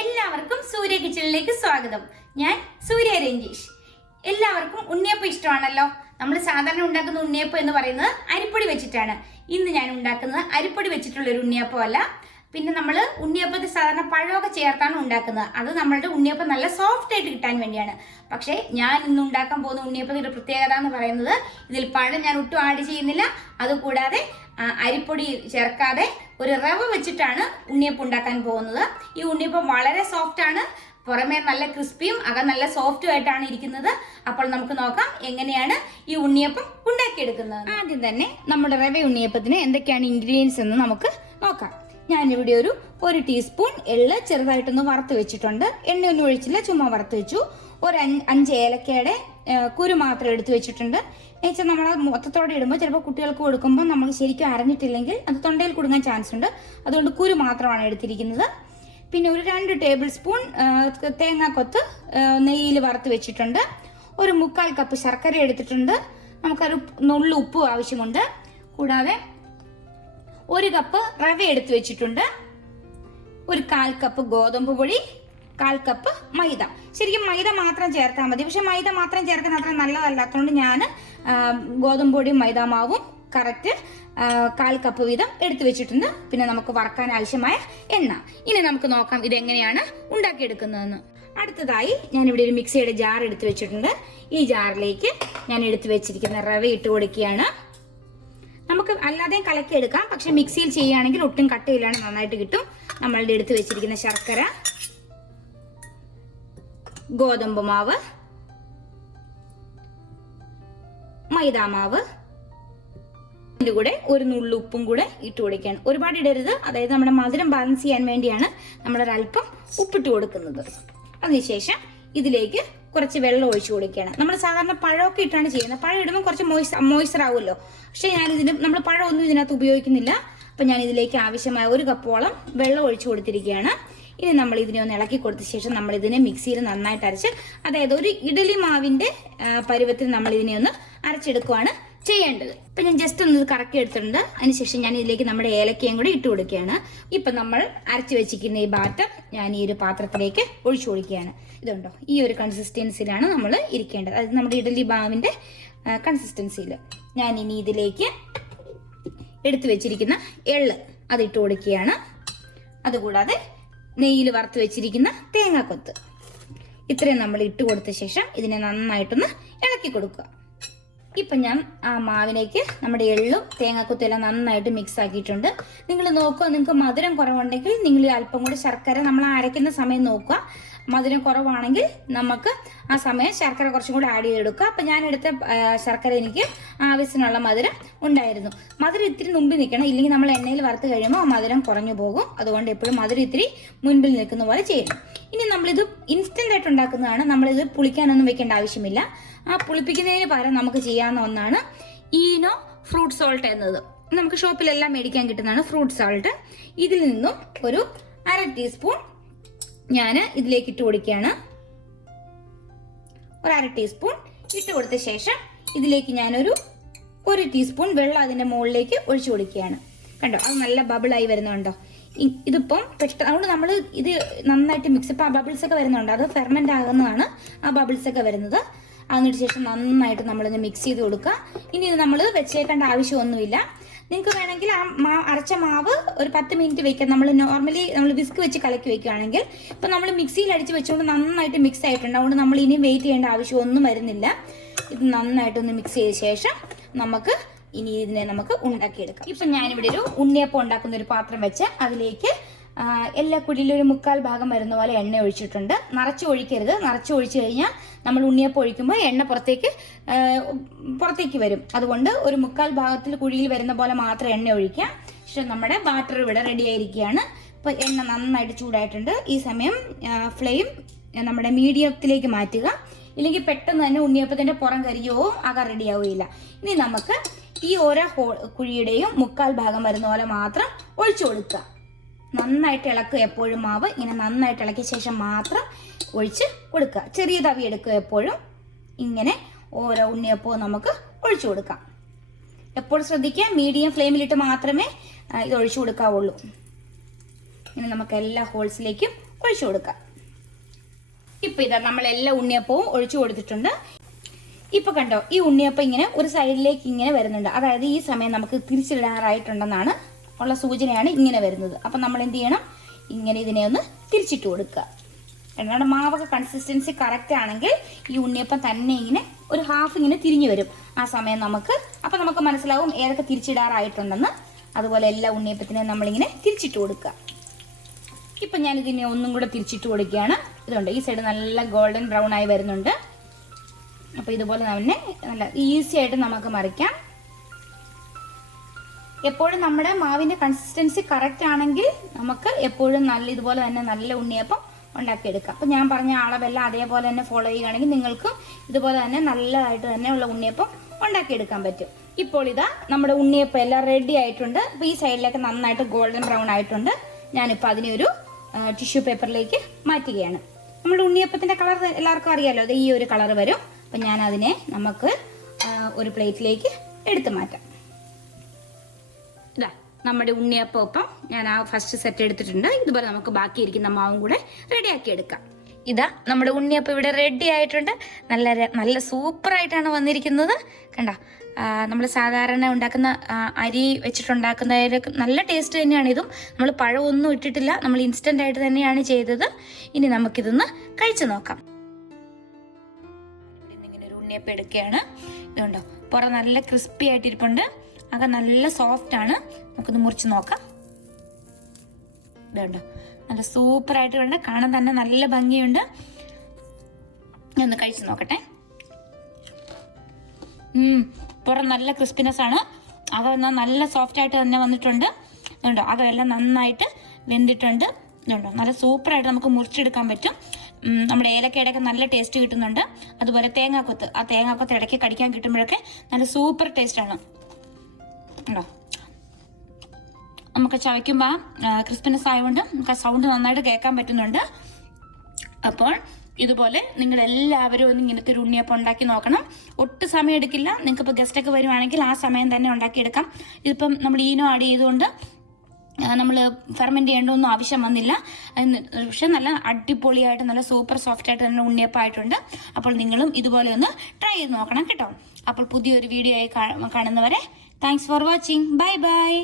എല്ലാവർക്കും സൂര്യ കിച്ചണിലേക്ക് സ്വാഗതം. ഞാൻ സൂര്യ രഞ്ജീഷ്. എല്ലാവർക്കും ഉണ്ണിയപ്പം ഇഷ്ടമാണല്ലോ. നമ്മൾ സാധാരണ ഉണ്ടാക്കുന്ന ഉണ്ണിയപ്പം എന്ന് പറയുന്നത് അരിപ്പൊടി വെച്ചിട്ടാണ്. ഇന്ന് ഞാൻ ഉണ്ടാക്കുന്നത് അരിപ്പൊടി വെച്ചിട്ടുള്ള ഒരു ഉണ്ണിയപ്പം അല്ല. പിന്നെ നമ്മൾ ഉണ്ണിയപ്പത്തിൽ സാധാരണ പഴമൊക്കെ ചേർത്താണ് ഉണ്ടാക്കുന്നത്. അത് നമ്മളുടെ ഉണ്ണിയപ്പം നല്ല സോഫ്റ്റ് ആയിട്ട് കിട്ടാൻ വേണ്ടിയാണ്. പക്ഷേ ഞാൻ ഇന്ന് ഉണ്ടാക്കാൻ പോകുന്ന ഉണ്ണിയപ്പത്തിൻ്റെ പ്രത്യേകത എന്ന് പറയുന്നത് ഇതിൽ പഴം ഞാൻ ഒട്ടും ആഡ് ചെയ്യുന്നില്ല. അതുകൂടാതെ അരിപ്പൊടി ചേർക്കാതെ ഒരു റവ വെച്ചിട്ടാണ് ഉണ്ണിയപ്പം ഉണ്ടാക്കാൻ പോകുന്നത്. ഈ ഉണ്ണിയപ്പം വളരെ സോഫ്റ്റ് ആണ്. പുറമേ നല്ല ക്രിസ്പിയും അകം നല്ല സോഫ്റ്റും ആയിട്ടാണ് ഇരിക്കുന്നത്. അപ്പോൾ നമുക്ക് നോക്കാം എങ്ങനെയാണ് ഈ ഉണ്ണിയപ്പം ഉണ്ടാക്കിയെടുക്കുന്നത്. ആദ്യം തന്നെ നമ്മുടെ റവ ഉണ്ണിയപ്പത്തിന് എന്തൊക്കെയാണ് ഇൻഗ്രീഡിയൻസ് എന്ന് നമുക്ക് നോക്കാം. ഞാനിവിടെ ഒരു ടീസ്പൂൺ എള്ള് ചെറുതായിട്ടൊന്ന് വറുത്ത് വെച്ചിട്ടുണ്ട്. എണ്ണയൊന്നും ഒഴിച്ചില്ല, ചുമ്മാ വറുത്ത് വെച്ചു. ഒരു 5 ഏലക്കയുടെ കുരു മാത്രം എടുത്തു വെച്ചിട്ടുണ്ട്. എന്നുവെച്ചാൽ നമ്മൾ മൊത്തത്തോടെ ഇടുമ്പോൾ ചിലപ്പോൾ കുട്ടികൾക്ക് കൊടുക്കുമ്പോൾ നമ്മൾ ശരിക്കും അരഞ്ഞിട്ടില്ലെങ്കിൽ അത് തൊണ്ടയിൽ കുടുങ്ങാൻ ചാൻസ് ഉണ്ട്. അതുകൊണ്ട് കുരു മാത്രമാണ് എടുത്തിരിക്കുന്നത്. പിന്നെ ഒരു 2 ടേബിൾ സ്പൂൺ തേങ്ങാക്കൊത്ത് നെയ്യിൽ വറുത്ത് വെച്ചിട്ടുണ്ട്. ഒരു 1/4 കപ്പ് ശർക്കര എടുത്തിട്ടുണ്ട്. നമുക്കൊരു നുള്ളു ഉപ്പും ആവശ്യമുണ്ട്. കൂടാതെ 1 കപ്പ് റവ എടുത്തു വെച്ചിട്ടുണ്ട്. ഒരു 1/4 കപ്പ് ഗോതമ്പ് പൊടി, 1/4 കപ്പ് മൈദ. ശരിക്കും മൈദ മാത്രം ചേർത്താൽ മതി. പക്ഷെ മൈദ മാത്രം ചേർക്കാൻ അത്ര നല്ലതല്ലാത്തതുകൊണ്ട് ഞാൻ ഗോതമ്പ് പൊടിയും മൈദാമാവും കറക്റ്റ് 1/4 കപ്പ് വീതം എടുത്തു വെച്ചിട്ടുണ്ട്. പിന്നെ നമുക്ക് വറക്കാൻ ആവശ്യമായ എണ്ണ. ഇനി നമുക്ക് നോക്കാം ഇതെങ്ങനെയാണ് ഉണ്ടാക്കിയെടുക്കുന്നതെന്ന്. അടുത്തതായി ഞാനിവിടെ ഒരു മിക്സിയുടെ ജാർ എടുത്തു വെച്ചിട്ടുണ്ട്. ഈ ജാറിലേക്ക് ഞാൻ എടുത്തു വെച്ചിരിക്കുന്ന റവ ഇട്ട് കൊടുക്കുകയാണ്. നമുക്ക് അല്ലാതെയും കലക്കിയെടുക്കാം. പക്ഷെ മിക്സിയിൽ ചെയ്യുകയാണെങ്കിൽ ഒട്ടും കട്ടയിലാണ്, നന്നായിട്ട് കിട്ടും. നമ്മളുടെ എടുത്തു വെച്ചിരിക്കുന്ന ശർക്കര, ഗോതമ്പ് മാവ്, മൈദാമാവ്, ഇതിന്റെ കൂടെ ഒരു നുള്ളു ഉപ്പും കൂടെ ഇട്ട് കൊടുക്കുകയാണ്. ഒരുപാട് ഇടരുത്, അതായത് നമ്മുടെ മധുരം ബാലൻസ് ചെയ്യാൻ വേണ്ടിയാണ് നമ്മളൊരല്പം ഉപ്പിട്ട് കൊടുക്കുന്നത്. അതിനുശേഷം ഇതിലേക്ക് കുറച്ച് വെള്ളം ഒഴിച്ചു കൊടുക്കുകയാണ്. നമ്മൾ സാധാരണ പഴമൊക്കെ ഇട്ടാണ് ചെയ്യുന്നത്. പഴം ഇടുമ്പോൾ കുറച്ച് മോയ്സ്ചർ ആവുമല്ലോ. പക്ഷെ നമ്മൾ പഴമൊന്നും ഇതിനകത്ത് ഉപയോഗിക്കുന്നില്ല. അപ്പം ഞാൻ ഇതിലേക്ക് ആവശ്യമായ 1 കപ്പോളം വെള്ളം ഒഴിച്ചു കൊടുത്തിരിക്കുകയാണ്. ഇനി നമ്മൾ ഇതിനെ ഒന്ന് ഇളക്കി കൊടുത്ത ശേഷം നമ്മൾ ഇതിനെ മിക്സിയിൽ നന്നായിട്ട് അരച്ച്, അതായത് ഒരു ഇഡലി മാവിന്റെ പരുവത്തിൽ നമ്മൾ ഇതിനെ ഒന്ന് അരച്ചെടുക്കുകയാണ് ചെയ്യേണ്ടത്. ഇപ്പൊ ഞാൻ ജസ്റ്റ് ഒന്ന് ഇത് കറക്കി എടുത്തിട്ടുണ്ട്. അതിനുശേഷം ഞാൻ ഇതിലേക്ക് നമ്മുടെ ഏലക്കയും കൂടി ഇട്ട് കൊടുക്കുകയാണ്. ഇപ്പൊ നമ്മൾ അരച്ചു വെച്ചിരിക്കുന്ന ഈ ബാറ്റർ ഞാൻ ഈ ഒരു പാത്രത്തിലേക്ക് ഒഴിച്ചു കൊടുക്കുകയാണ്. ഇതുണ്ടോ, ഈ ഒരു കൺസിസ്റ്റൻസിയിലാണ് നമ്മൾ ഇരിക്കേണ്ടത്. അതായത് നമ്മുടെ ഇഡലി മാവിന്റെ കൺസിസ്റ്റൻസിയിൽ. ഞാൻ ഇനി ഇതിലേക്ക് എടുത്തു വെച്ചിരിക്കുന്ന എള്ള് അതിട്ട് കൊടുക്കുകയാണ്. അതുകൂടാതെ നെയ്യിൽ വറുത്ത് വെച്ചിരിക്കുന്ന തേങ്ങാക്കൊത്ത് ഇത്രയും നമ്മൾ ഇട്ട് കൊടുത്ത ശേഷം ഇതിനെ നന്നായിട്ടൊന്ന് ഇളക്കി കൊടുക്കുക. ഇപ്പൊ ഞാൻ ആ മാവിലേക്ക് നമ്മുടെ എള്ളും തേങ്ങാക്കൊത്തും എല്ലാം നന്നായിട്ട് മിക്സ് ആക്കിയിട്ടുണ്ട്. നിങ്ങൾ നോക്കുക, നിങ്ങൾക്ക് മധുരം കുറവുണ്ടെങ്കിൽ നിങ്ങൾ അല്പം കൂടി ശർക്കര നമ്മൾ അരയ്ക്കുന്ന സമയം നോക്കുക. മധുരം കുറവാണെങ്കിൽ നമുക്ക് ആ സമയം ശർക്കര കുറച്ചും കൂടി ആഡ് ചെയ്തെടുക്കുക. അപ്പം ഞാൻ എടുത്ത ശർക്കര എനിക്ക് ആവശ്യത്തിനുള്ള മധുരം ഉണ്ടായിരുന്നു. മധുരം ഇത്തിരി മുമ്പിൽ നിൽക്കണം, ഇല്ലെങ്കിൽ നമ്മൾ എണ്ണയിൽ വറുത്ത് കഴിയുമ്പോൾ ആ മധുരം കുറഞ്ഞു പോകും. അതുകൊണ്ട് എപ്പോഴും മധുരം ഇത്തിരി മുൻപിൽ നിൽക്കുന്ന പോലെ ചെയ്യണം. ഇനി നമ്മളിത് ഇൻസ്റ്റന്റ് ആയിട്ട് ഉണ്ടാക്കുന്നതാണ്. നമ്മളിത് പുളിക്കാനൊന്നും വെക്കേണ്ട ആവശ്യമില്ല. ആ പുളിപ്പിക്കുന്നതിന് പകരം നമുക്ക് ചെയ്യാവുന്ന ഒന്നാണ് ഈനോ ഫ്രൂട്ട് സോൾട്ട് എന്നത്. നമുക്ക് ഷോപ്പിലെല്ലാം മേടിക്കാൻ കിട്ടുന്നതാണ് ഫ്രൂട്ട് സോൾട്ട്. ഇതിൽ നിന്നും ഒരു 1/2 ടീസ്പൂൺ ഞാൻ ഇതിലേക്ക് ഇട്ട് കൊടുക്കുകയാണ്. ഒരു 1/2 ടീസ്പൂൺ ഇട്ട് കൊടുത്ത ശേഷം ഇതിലേക്ക് ഞാനൊരു 1 ടീസ്പൂൺ വെള്ളം അതിന്റെ മുകളിലേക്ക് ഒഴിച്ചു കൊടുക്കുകയാണ്. കണ്ടോ, അത് നല്ല ബബിളായി വരുന്നുണ്ടോ. ഇതിപ്പം അതുകൊണ്ട് നമ്മൾ ഇത് നന്നായിട്ട് മിക്സ്, ഇപ്പം ആ ബബിൾസ് ഒക്കെ വരുന്നുണ്ട്, അത് ഫെർമെന്റ് ആകുന്നതാണ് ആ ബബിൾസ് ഒക്കെ വരുന്നത്. അതിന് ശേഷം നന്നായിട്ട് നമ്മളിത് മിക്സ് ചെയ്ത് കൊടുക്കുക. ഇനി ഇത് നമ്മൾ വെച്ചേക്കേണ്ട ആവശ്യമൊന്നുമില്ല. നിങ്ങൾക്ക് വേണമെങ്കിൽ ആ അരച്ച മാവ് ഒരു 10 മിനിറ്റ് വെക്കാം. നോർമലി നമ്മൾ വിസ്ക് വെച്ച് കലക്കി വെക്കുകയാണെങ്കിൽ ഇപ്പം നമ്മൾ മിക്സിയിൽ അടിച്ച് വെച്ചുകൊണ്ട് നന്നായിട്ട് മിക്സ് ആയിട്ടുണ്ട്. അതുകൊണ്ട് നമ്മൾ ഇനി വെയിറ്റ് ചെയ്യേണ്ട ആവശ്യമൊന്നും വരുന്നില്ല. ഇത് നന്നായിട്ടൊന്ന് മിക്സ് ചെയ്ത ശേഷം നമുക്ക് ഇനി ഇതിനെ നമുക്ക് ഉണ്ടാക്കിയെടുക്കാം. ഇപ്പം ഞാനിവിടെ ഒരു ഉണ്ണിയപ്പം ഉണ്ടാക്കുന്ന ഒരു പാത്രം വെച്ച് അതിലേക്ക് എല്ലാ കുഴിയിലും ഒരു 1/4 ഭാഗം വരുന്ന പോലെ എണ്ണ ഒഴിച്ചിട്ടുണ്ട്. നിറച്ച് ഒഴിക്കരുത്. നിറച്ച് ഒഴിച്ചു കഴിഞ്ഞാൽ നമ്മൾ ഉണ്ണിയപ്പം ഒഴിക്കുമ്പോൾ എണ്ണ പുറത്തേക്ക് വരും. അതുകൊണ്ട് ഒരു 1/4 ഭാഗത്തിൽ കുഴിയിൽ വരുന്ന പോലെ മാത്രം എണ്ണ ഒഴിക്കാം. പക്ഷെ നമ്മുടെ ബാറ്റർ ഇവിടെ റെഡി ആയിരിക്കുകയാണ്. ഇപ്പോൾ എണ്ണ നന്നായിട്ട് ചൂടായിട്ടുണ്ട്. ഈ സമയം ഫ്ലെയിം നമ്മുടെ മീഡിയത്തിലേക്ക് മാറ്റുക. ഇല്ലെങ്കിൽ പെട്ടെന്ന് തന്നെ ഉണ്ണിയപ്പത്തിന്റെ പുറം കരിയോ ആകാൻ റെഡിയാവുകയില്ല. ഇനി നമുക്ക് ഈ ഓരോ കുഴിയുടെയും 1/4 ഭാഗം വരുന്ന പോലെ മാത്രം ഒഴിച്ചു കൊടുക്കുക. നന്നായിട്ട് ഇളക്കുക. എപ്പോഴും മാവ് ഇങ്ങനെ നന്നായിട്ട് ഇളക്കിയ ശേഷം മാത്രം ഒഴിച്ച് കൊടുക്കുക. ചെറിയ തവി എടുക്കുക. എപ്പോഴും ഇങ്ങനെ ഓരോ ഉണ്ണിയപ്പവും നമുക്ക് ഒഴിച്ചു കൊടുക്കാം. എപ്പോഴും ശ്രദ്ധിക്കുക, മീഡിയം ഫ്ലെയിമിലിട്ട് മാത്രമേ ഇത് ഒഴിച്ചു കൊടുക്കാവുള്ളൂ. ഇനി നമുക്ക് എല്ലാ ഹോൾസിലേക്കും ഒഴിച്ചു കൊടുക്കാം. ഇപ്പം ഇതാ നമ്മളെല്ലാ ഉണ്ണിയപ്പവും ഒഴിച്ചു കൊടുത്തിട്ടുണ്ട്. ഇപ്പം കണ്ടോ, ഈ ഉണ്ണിയപ്പം ഇങ്ങനെ ഒരു സൈഡിലേക്ക് ഇങ്ങനെ വരുന്നുണ്ട്. അതായത് ഈ സമയം നമുക്ക് തിരിച്ചിടാറായിട്ടുണ്ടെന്നാണ് ഉള്ള സൂചനയാണ് ഇങ്ങനെ വരുന്നത്. അപ്പം നമ്മൾ എന്ത് ചെയ്യണം, ഇങ്ങനെ ഇതിനെ ഒന്ന് തിരിച്ചിട്ട് കൊടുക്കുക. എന്നാൽ മാവൊക്കെ കൺസിസ്റ്റൻസി കറക്റ്റ് ആണെങ്കിൽ ഈ ഉണ്ണിയപ്പം തന്നെ ഇങ്ങനെ ഒരു ഹാഫ് ഇങ്ങനെ തിരിഞ്ഞു വരും. ആ സമയം നമുക്ക് മനസ്സിലാവും ഏതൊക്കെ തിരിച്ചിടാറായിട്ടുണ്ടെന്ന്. അതുപോലെ എല്ലാ ഉണ്ണിയപ്പത്തിനെയും നമ്മളിങ്ങനെ തിരിച്ചിട്ട് കൊടുക്കുക. ഇപ്പം ഞാൻ ഇതിനെ ഒന്നും കൂടെ തിരിച്ചിട്ട് കൊടുക്കുകയാണ്. ഇതുണ്ട്, ഈ സൈഡ് നല്ല ഗോൾഡൻ ബ്രൗൺ ആയി വരുന്നുണ്ട്. അപ്പോൾ ഇതുപോലെ തന്നെ നല്ല ഈസി ആയിട്ട് നമുക്ക് മറിക്കാം. എപ്പോഴും നമ്മുടെ മാവിൻ്റെ കൺസിസ്റ്റൻസി കറക്റ്റ് ആണെങ്കിൽ നമുക്ക് എപ്പോഴും ഇതുപോലെ തന്നെ നല്ല ഉണ്ണിയപ്പം ഉണ്ടാക്കിയെടുക്കാം. അപ്പം ഞാൻ പറഞ്ഞ അളവെല്ലാം അതേപോലെ തന്നെ ഫോളോ ചെയ്യുകയാണെങ്കിൽ നിങ്ങൾക്കും ഇതുപോലെ തന്നെ നല്ലതായിട്ട് തന്നെ ഉള്ള ഉണ്ണിയപ്പം ഉണ്ടാക്കിയെടുക്കാൻ പറ്റും. ഇപ്പോൾ ഇതാ നമ്മുടെ ഉണ്ണിയപ്പം എല്ലാം റെഡി ആയിട്ടുണ്ട്. അപ്പോൾ ഈ സൈഡിലേക്ക് നന്നായിട്ട് ഗോൾഡൻ ബ്രൗൺ ആയിട്ടുണ്ട്. ഞാനിപ്പോൾ അതിനെ ഒരു ടിഷ്യൂ പേപ്പറിലേക്ക് മാറ്റുകയാണ്. നമ്മുടെ ഉണ്ണിയപ്പത്തിൻ്റെ കളർ എല്ലാവർക്കും അറിയാമല്ലോ, അത് ഈ ഒരു കളർ വരും. അപ്പം ഞാൻ അതിനെ നമുക്ക് ഒരു പ്ലേറ്റിലേക്ക് എടുത്ത് മാറ്റാം. ഇതാ നമ്മുടെ ഉണ്ണിയപ്പം ഇപ്പം ഞാൻ ആ ഫസ്റ്റ് സെറ്റ് എടുത്തിട്ടുണ്ട്. ഇതുപോലെ നമുക്ക് ബാക്കിയിരിക്കുന്ന മാവും കൂടെ റെഡിയാക്കി എടുക്കാം. ഇതാ നമ്മുടെ ഉണ്ണിയപ്പം ഇവിടെ റെഡി ആയിട്ടുണ്ട്. നല്ല സൂപ്പറായിട്ടാണ് വന്നിരിക്കുന്നത്. കണ്ട, നമ്മൾ സാധാരണ ഉണ്ടാക്കുന്ന അരി വെച്ചിട്ടുണ്ടാക്കുന്നതിലൊക്കെ നല്ല ടേസ്റ്റ് തന്നെയാണ് ഇതും. നമ്മൾ പഴമൊന്നും ഇട്ടിട്ടില്ല, നമ്മൾ ഇൻസ്റ്റൻ്റ് ആയിട്ട് തന്നെയാണ് ചെയ്തത്. ഇനി നമുക്കിതൊന്ന് കഴിച്ചു നോക്കാം. ഇങ്ങനെ ഒരു ഉണ്ണിയപ്പം എടുക്കുകയാണ്. ഇതുണ്ടോ, പുറം നല്ല ക്രിസ്പി ആയിട്ടിരിപ്പുണ്ട്, അകം നല്ല സോഫ്റ്റ് ആണ്. നമുക്കൊന്ന് മുറിച്ച് നോക്കാം. ഇതുണ്ടോ, നല്ല സൂപ്പറായിട്ടുണ്ട്, കാണാൻ തന്നെ നല്ല ഭംഗിയുണ്ട്. ഞാൻ ഒന്ന് കഴിച്ചു നോക്കട്ടെ. പുറം നല്ല ക്രിസ്പിനെസ് ആണ്, അകം നല്ല സോഫ്റ്റ് ആയിട്ട് തന്നെ വന്നിട്ടുണ്ട്. ഇതുണ്ടോ, അകമെല്ലാം നന്നായിട്ട് വെന്തിട്ടുണ്ട്. ഇതുണ്ടോ, നല്ല സൂപ്പറായിട്ട് നമുക്ക് മുറിച്ചെടുക്കാൻ പറ്റും. നമ്മുടെ ഏലക്കയുടെയൊക്കെ നല്ല ടേസ്റ്റ് കിട്ടുന്നുണ്ട്. അതുപോലെ തേങ്ങാക്കൊത്ത്, ആ തേങ്ങാക്കൊത്ത് ഇടയ്ക്ക് കടിക്കാൻ കിട്ടുമ്പോഴൊക്കെ നല്ല സൂപ്പർ ടേസ്റ്റാണ്. ഉണ്ടോ, നമുക്ക് ചവയ്ക്കുമ്പോൾ ക്രിസ്പിനെസ് ആയതുകൊണ്ട് നമുക്ക് ആ സൗണ്ട് നന്നായിട്ട് കേൾക്കാൻ പറ്റുന്നുണ്ട്. അപ്പോൾ ഇതുപോലെ നിങ്ങളെല്ലാവരും ഒന്ന് ഇങ്ങനത്തെ ഒരു ഉണ്ണിയപ്പം ഉണ്ടാക്കി നോക്കണം. ഒട്ടും സമയം എടുക്കില്ല. നിങ്ങൾക്കിപ്പോൾ ഗസ്റ്റൊക്കെ വരുവാണെങ്കിൽ ആ സമയം തന്നെ ഉണ്ടാക്കിയെടുക്കാം. ഇതിപ്പം നമ്മൾ ഈനോ ആഡ് ചെയ്തുകൊണ്ട് നമ്മൾ ഫെർമെൻറ്റ് ചെയ്യേണ്ടതൊന്നും ആവശ്യം വന്നില്ല. പക്ഷെ നല്ല അടിപൊളിയായിട്ട് നല്ല സൂപ്പർ സോഫ്റ്റ് ആയിട്ട് തന്നെ ഉണ്ണിയപ്പമായിട്ടുണ്ട്. അപ്പോൾ നിങ്ങളും ഇതുപോലെ ഒന്ന് ട്രൈ ചെയ്ത് നോക്കണം കേട്ടോ. അപ്പോൾ പുതിയൊരു വീഡിയോ ആയി കാണുന്നവരെ thanks for watching. Bye bye.